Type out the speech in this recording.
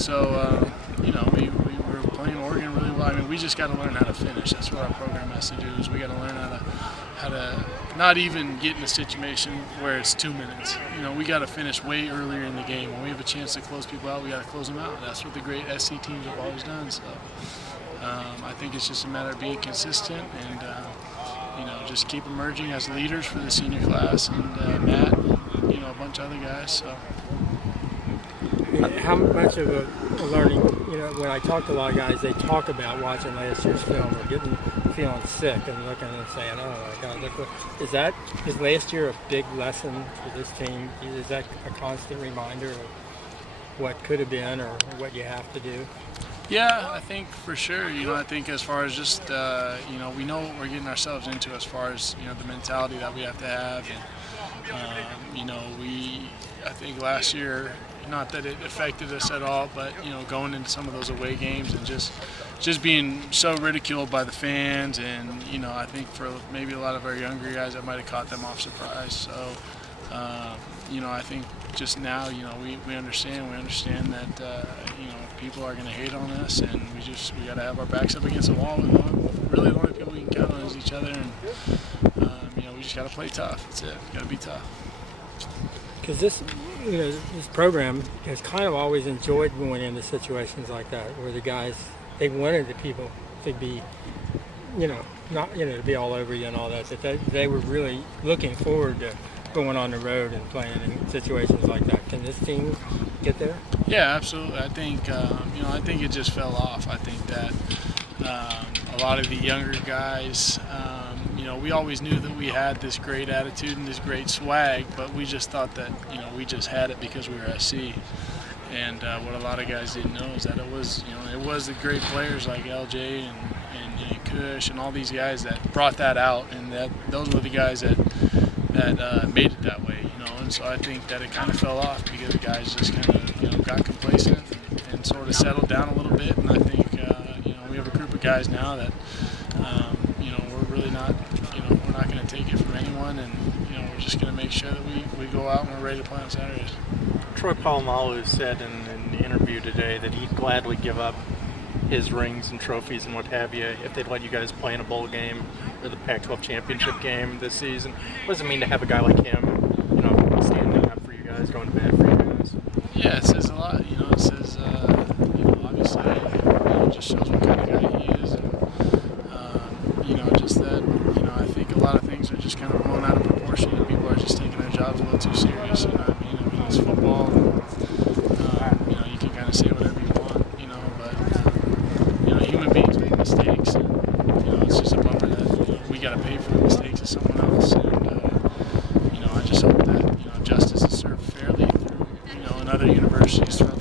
So, we were playing Oregon really well. I mean, we just got to learn how to finish. That's what our program has to do. Is we got to learn how to not even get in a situation where it's 2 minutes. We got to finish way earlier in the game. When we have a chance to close people out, we got to close them out. That's what the great SC teams have always done. So, I think it's just a matter of being consistent and just keep emerging as leaders for the senior class and Matt, and, a bunch of other guys. So. How much of a learning, when I talk to a lot of guys, they talk about watching last year's film or feeling sick and looking and saying, oh my God, look what, is last year a big lesson for this team? Is that a constant reminder of what could have been or what you have to do? Yeah, I think for sure. I think as far as just, we know what we're getting ourselves into as far as, the mentality that we have to have. And, I think last year, not that it affected us at all, but, going into some of those away games and just being so ridiculed by the fans. And, I think for maybe a lot of our younger guys, that might have caught them off surprise. So, I think just now, we understand. We understand that, people are going to hate on us, and we got to have our backs up against the wall. And really, the only people we can count on is each other, and we just got to play tough. That's it. Got to be tough. Because this program has kind of always enjoyed going into situations like that, where the guys, they wanted the people to be, not to be all over you and all that. That they were really looking forward to going on the road and playing in situations like that. Can this team get there? Yeah, absolutely. I think I think it just fell off. I think that a lot of the younger guys, we always knew that we had this great attitude and this great swag, but we just thought that we just had it because we were SC. And what a lot of guys didn't know is that it was the great players like LJ and Kush and all these guys that brought that out, and that those were the guys that made it that way, And so I think that it kind of fell off because the guys just kind of got complacent and sort of settled down a little bit. And I think we have a group of guys now that we're really not we're not going to take it from anyone, and we're just going to make sure that we go out and we're ready to play on Saturdays. Troy Polamalu said in the interview today that he'd gladly give up his rings and trophies and what have you if they'd let you guys play in a bowl game or the Pac-12 championship game this season. What does it mean to have a guy like him, standing up for you guys, going to bat for you guys? Yeah, it says a lot. It says, obviously, it just shows what kind of guy he is, and just that, I think a lot of things are just kind of blown out of proportion, and people are just taking their jobs a little too serious. You know what I mean? I mean, it's football. And, you can kind of say whatever you want, but human beings make mistakes, and it's just a bummer that we got to pay for the mistakes of someone else. And I just hope that justice is served fairly through in other universities throughout